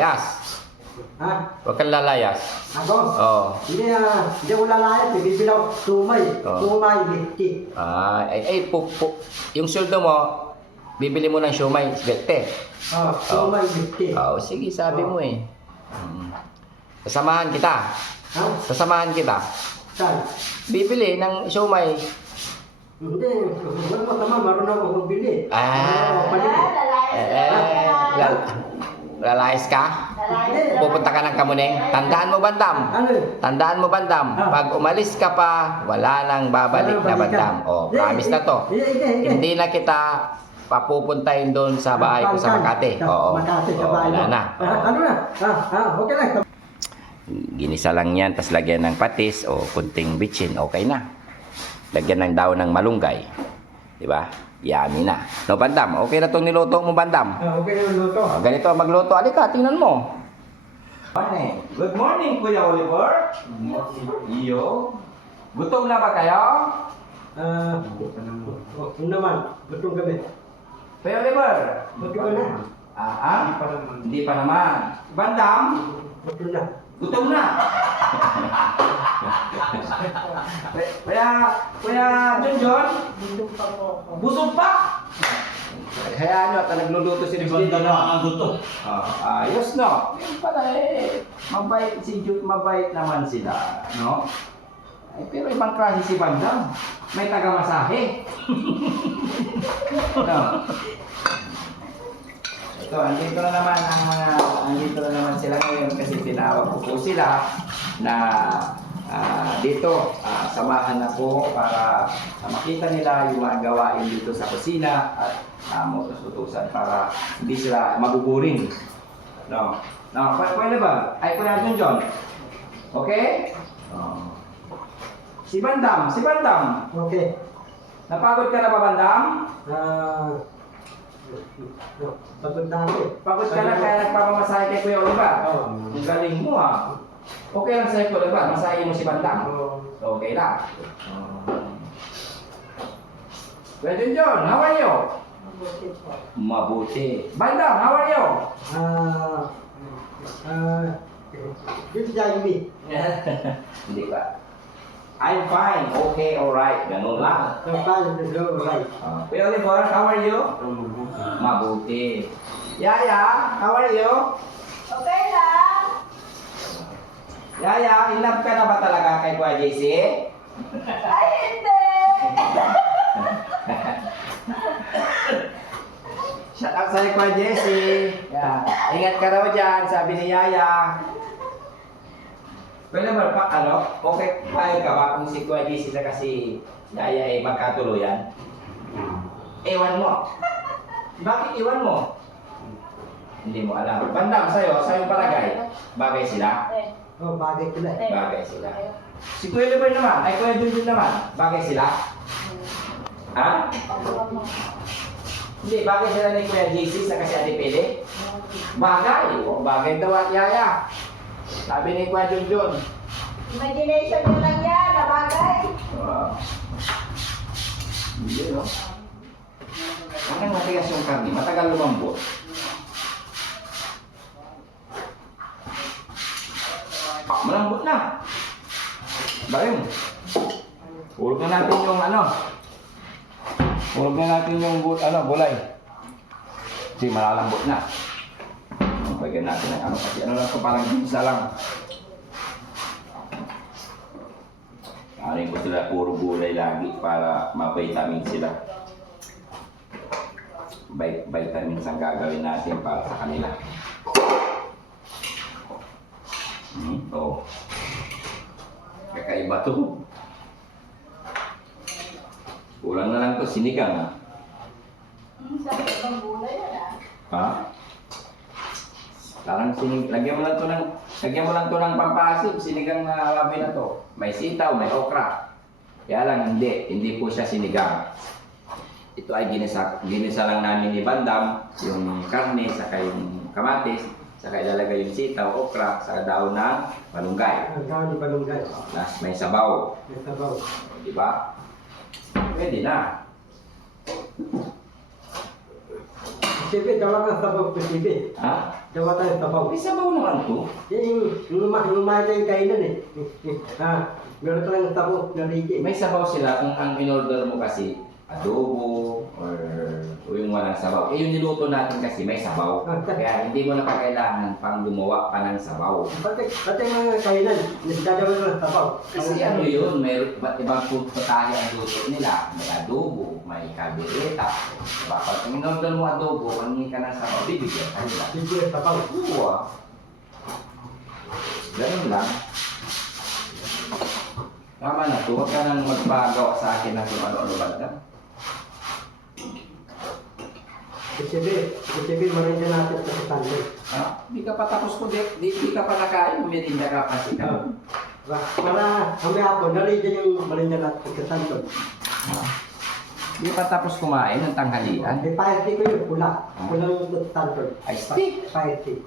Layas. Ha? Huwag kang lalayas. Ako? Oo. Hindi ako lalayas. Bibilaw. Tumay. Oh. Tumay. Lifty. Yung sweldo mo, bibili mo ng siomay, swerte. Tumay. Lifty. Oo, sige, sabi mo eh. Sasamahan kita. Ha? Sasamahan kita. Saan? Bibili ng siomay. Hindi. Huwag mo tama. Marunong ako magbili. Lalayas ka? Pupunta ka ng Kamuneng? Tandaan mo, Bandam. Ano? Tandaan mo, Bandam. Pag umalis ka pa, wala nang babalik na Bandam. O, promise na to. Hindi na kita papupuntahin doon sa bahay ko sa Makati. Oo. Makati sa bahay wala mo. na. Ano na? Okay lang. Ginisa lang yan, tapos lagyan ng patis o kunting bitchin, okay na. Lagyan ng daon ng malunggay. Di ba? Yummy na. No, Bandam? Okay na itong niluto mo, Bandam? Okay na luto. Ganito ang magluto. Alika, tingnan mo. Good morning, Kuya Oliver. Iyo. Gutom na ba kayo? Naman. Gutom kami. Kuya Oliver. Gutom ka na. Hindi pa naman. Bandam? Gutom na. Gutom na. Kuya Junjun? Busog pa. Kaya ano, nagluluto si Rizal na. Ayos no. Yung pala mabait si Jun, mabait naman sila, no? Pero ibang klase si Bandam. May taga-masahe. No. Ito, andito na naman sila ngayon kasi tinawag ko po sila na dito, samahan ako para makita nila yung mga gawain dito sa kusina at utusan para hindi sila maguguring. No. Pwede ba? Ay, Kuya Junjun. Okay? Si Bandam. Okay. Napagod ka na ba, Bandam? Pagod na ako. Pagod ka na kaya nagpapamasahe kay Kuya Oliver. Ang galing mo ha. Okay lang sa'yo, Kuya Oliver. Masahe mo si Bandam. Okay lang. Kuya Junjun, how are you? Mabuti. Bandam, how are you? Dito tayo, Mi. Hindi ba? I'm fine. Okay, alright. Ganun lang. Right. Kuya Oliver, how are you? Mabuti. Yaya, how are you? Okay lang. Yaya, in love ka na ba talaga kay Kuya JC? Ay, hindi. Shout out sa'yo, Kuya JC. Yeah. Ingat ka raw dyan, sabi ni Yaya. Pwede ba, okay, payag ka ba kung si Kuya JC na kasi Yaya ay magkatuluyan? Ewan mo. Bakit iwan mo? Hindi mo alam. Bandam, sa'yo palagay. Bagay sila? Bagay ko na. Bagay sila. Si Kuya Liber naman, ay Kuya Junjun naman, bagay sila? Ha? Hindi, bagay sila ni Kuya JC sa kasi Ate Pele? Bagay. Bagay daw at Yaya. Sabi ni Kuya Junjun. Imagination nyo lang yan, na bagay. Hindi, no? Hanggang matigas yung karni, matagal lumambot. Malambot na. Baring. Ulog na natin yung Ulog na natin yung gulay. Kasi malalambot na. Bagyan natin ng kasi lang ito, parang ginsa lang. Aling ko sila puro gulay lagi para ma-vitamin sila. Vitamins ang gagawin natin para sa kanila. Kakaiba to. Kulang na lang to, sinigang ha. Sabi ko bang gulay yan Ha? Parang lagyan mo lang to ng pampasig, sinigang na labi na to. May sitaw, may okra. Kaya lang hindi po siya sinigang. Ito ay ginisa lang namin ni Bandam, yung karne, saka yung kamatis, saka ilalagay yung sitaw, okra, saka daon ng malunggay. Daon ng malunggay. Plus may sabaw. May sabaw. Di ba? Pwede na. Siyempre, dawa ka sabaw ko, siyempre. Ha? Dawa tayo sabaw. May sabaw naman to. Yung lumayan na yung kainan eh. Meron ka lang sabaw na rigi. May sabaw sila kung ang in-order mo kasi adobo or yung walang sabaw. Eh yung niluto natin kasi may sabaw. Kaya hindi mo na kailangan pang gumawa pa ng sabaw. Pati mga kainan, dadawin ko ng sabaw. Kasi ano yun, may iba't ibang putahe ang luto nila. May adobo, may kaldereta. Diba? Pag in-order mo adobo, mangingi ka ng sabaw, bibigyan ka nila. Bibigyan sabaw. Oo ah. Ganun lang. Tama na to, huwag ka nang magpagawa sa akin na kung ano-ano ba ka. Siyempre, marinda natin sa standard. Hindi ka pa tapos ko, di ka pa nakain, umitinda ka pa siya. Para mamaya po, narinda yung marinda natin sa standard. Hindi pa tapos kumain ng tanghalian. May party ko yun, pula. Pulang standard. Ay, stick. Party.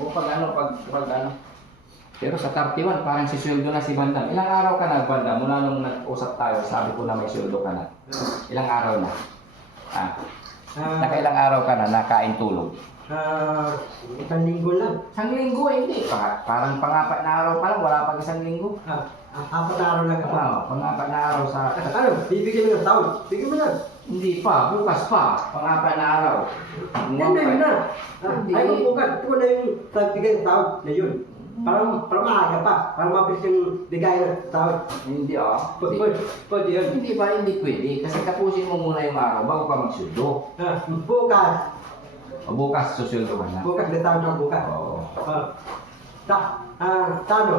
O pag ano. Pero sa 31, parang si sweldo na si Bandam. Ilang araw ka na, Bandam? Mula nung nag-usap tayo, sabi ko na may sweldo ka na. Ilang araw na? Nakailang araw ka na, nakain tulog? Isang linggo lang. Isang linggo, hindi. Parang pangapat na araw pa lang, wala pang isang linggo. Apat na araw lang ako. Pangapat na araw sa... Ano? Bibigyan mo ng tawad. Bigyan mo na. Hindi pa, bukas pa. Pangapat na araw. Yan na. Hindi. Ay, bukas. Ito na yung bigay ng tawad na yun. Para maaga pa. Para mabilis yung bigay ng tawad. Hindi Pwede yun. Hindi ba? Hindi pwede. Kasi tapusin mo muna yung araw bago ka magsundo. Bukas. O bukas, susundo ka na. Bukas na tawad ng bukas. Oo. Tano.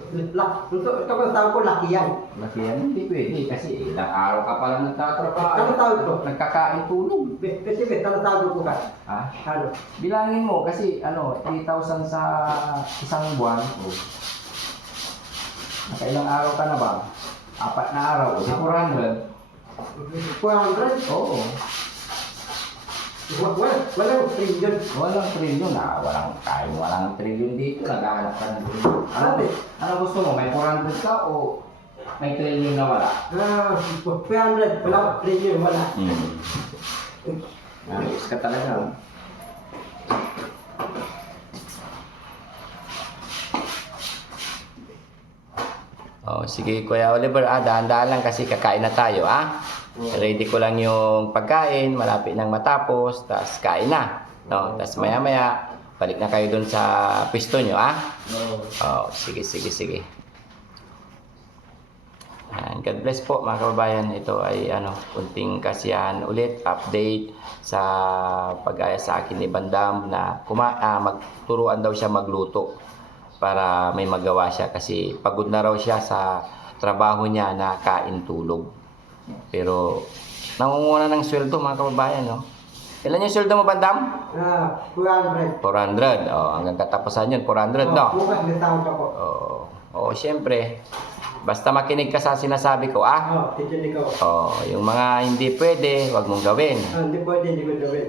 Ito ang tawag ko, laki yan. Laki yan, hindi pwede. Kasi ilang araw ka pa lang nagtatrabaho. Ano tawag to? Nagkakain tulog. Kasi tawag ko bukas. Ha? Ano? Bilangin mo kasi 3,000 sa isang buwan. Nakailang araw ka na ba? 4 na araw. O, di 400. 400? Oo. Walang trillion. Walang trilyon ah. Walang trilyon dito. Naghahanap ka ng trilyon. Ano gusto mo? May 400 ka o may trilyon na wala? 400. Walang trillion. Wala. Ayos ka talaga. Oh, sige Kuya Oliver, dahan-dahan lang kasi kakain na tayo, Ready ko lang yung pagkain, malapit nang matapos, tas kain na. No, tas maya-maya balik na kayo dun sa pisto nyo, Oh, sige. God bless po mga kababayan. Ito ay kunting kasiyahan ulit, update sa pag-aya sa akin ni Bandam na magturuan daw siya magluto para may magawa siya kasi pagod na raw siya sa trabaho niya na kain tulog. Pero nangunguna ng sweldo mga kababayan, no? Ilan yung sweldo mo, Bandam? 400. 400. Oh, hanggang katapusan yun, 400, no? Bukas na tawad ako. Oh, siyempre, basta makinig ka sa sinasabi ko, Titigil ko. yung mga hindi pwede, wag mong gawin. Hindi pwede, hindi ko gawin.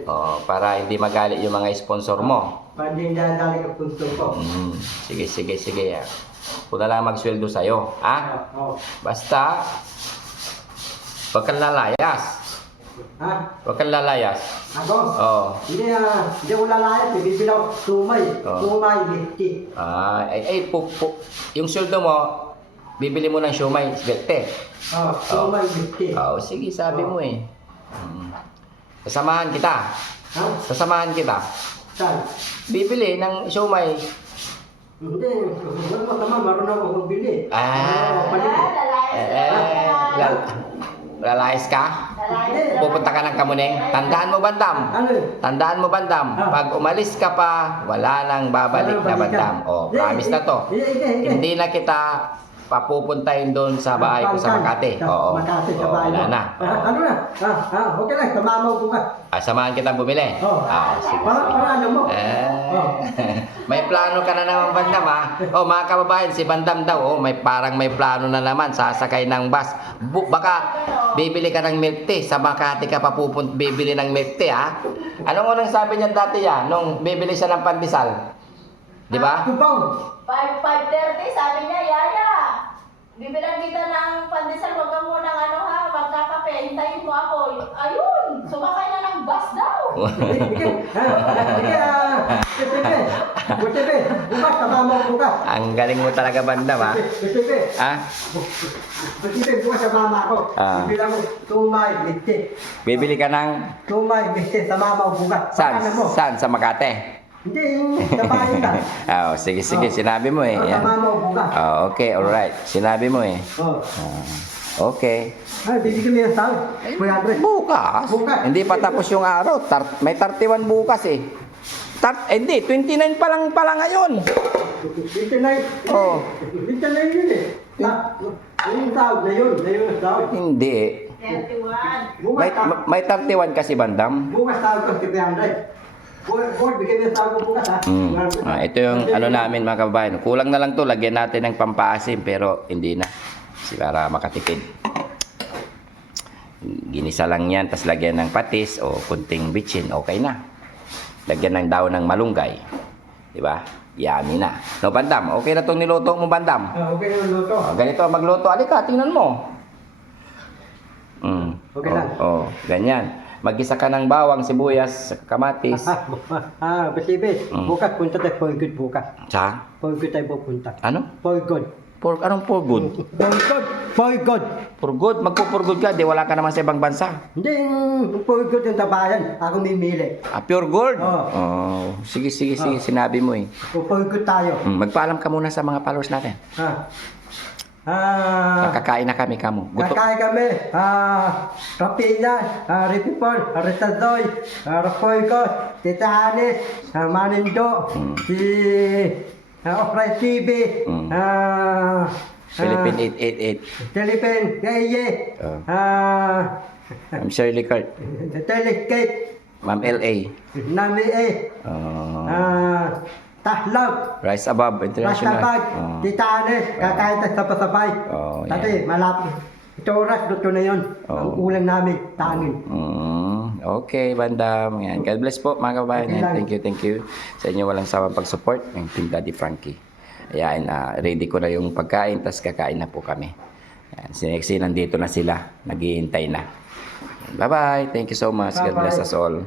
Para hindi magalit yung mga sponsor mo. Para hindi dadali ka punto ko. Sige. Kung na lang magsweldo sa'yo, Basta, wag kang lalayas. Wag kang lalayas. Ako? Hindi ko lalayas. Bibilaw sumay. Sumay, lifty. Yung sweldo mo, bibili mo ng siomay, sverte. Sumay, lifty. Sige, sabi mo eh. Sasamahan kita. Sasamahan kita. Saan? Bibili ng siomay. Hindi. Wala mo tama. Marunong ako magbili. Lalayas ka? Pupunta ka ng Kamuneng? Tandaan mo, Bandam. Tandaan mo, Bandam. Pag umalis ka pa, wala nang babalik na Bandam. Promise na to. Hindi na kita papupuntahin doon sa bahay ko sa Makati. Makati sa bahay mo. Wala na. Ano na? Okay lang. Samahan mo bukas. Samahan kitang bumili. Sige. Para ano mo? May plano ka na naman, Bandam, mga kababayan, si Bandam daw, parang may plano na naman, sasakay ng bus. Baka bibili ka ng milk tea, sa Makati ka bibili ng milk tea, Anong unang sabi niya dati nung bibili siya ng pandesal? Di ba? 5:30, sabi niya, Yaya, bibilan kita ng pandesal, wag ka munang magkakape kape, hintayin mo ako. Ayun, sumakay na ng bus daw. Butibe, bukas, sama mo bukas. Ang galing mo talaga, Bandam, ha? Butibe, Ha? butibe, bukas sa mama ko. Ah. Bibilang mo, tumay, bitte. Bibili ka ng... Tumay, bitte, sa mama ko bukas. Saan? Pakanan mo. Saan? Sa Makati? Hindi, sa bahay ka. Oh, sige, sinabi mo eh. Sa Yan. mama ko bukas. Oh, okay, alright. Sinabi mo eh. Oh. Okay. Ay, bibigyan mo yung tao. Kuya Andres. Bukas. Bukas. Hindi pa tapos yung araw. May 31 bukas eh. Hindi, 29 pa lang ngayon. 29. Oh. 29 yun eh. Yung tawag na yun. Na yung tawag. Hindi. 31. Bukas, May 31 kasi, Bandam. bukas tawag ko si Kuya Andres. Bukas, bigyan mo yung tawag ko bukas ha. Ito yung ano namin mga kababayan. Kulang na lang to, lagyan natin ng pampaasim pero hindi na. Para makatipid. Ginisa lang yan, tapos lagyan ng patis o kunting bitchin, okay na. Lagyan ng daon ng malunggay. Diba? Yummy na. No, Bandam, okay na itong niluto mo, Bandam. Okay yung luto. Ganito ang magluto. Alika, tingnan mo. Okay lang. Ganyan. Mag-isa ka ng bawang, sibuyas, kamatis. Basibe, bukas punta tayo Poygod bukas. Sa? Poygod tayo pupunta. Ano? Poygod. Anong for good? Poygod. Poygod. For good? Magpo-for good ka, di wala ka naman sa ibang bansa. Hindi, Poygod yung tabayan. Ako mimili. Pure gold? Oo. Oh, sige, sinabi mo eh. Poygod tayo. Magpaalam ka muna sa mga followers natin. Kakain na kami kamo. Kakain kami. Rapina, Ripipon, Ritadoy, Rapoygod, Tita Anis, Manindo, si Opray TV, Philippine 888. Philippine, Gaye, I'm Shirley Cart. Telecate, Ma'am LA. Nami A, Tahlaw, Rise Above International. Pastabag, Tita Anis, kakain tayo sabay-sabay. Oh, Dati, malapit. Ito oras, luto na yun. Ang ulam namin, tangin. Okay, Bandam. Yan. God bless po mga kabayan. Okay lang. Thank you sa inyo walang sawang pag-support ng Team Daddy Frankie. Ayan, ready ko na yung pagkain, tas kakain na po kami. Ayan, si Nexie nandito na sila, naghihintay na. Bye-bye. Thank you so much. God bless us all.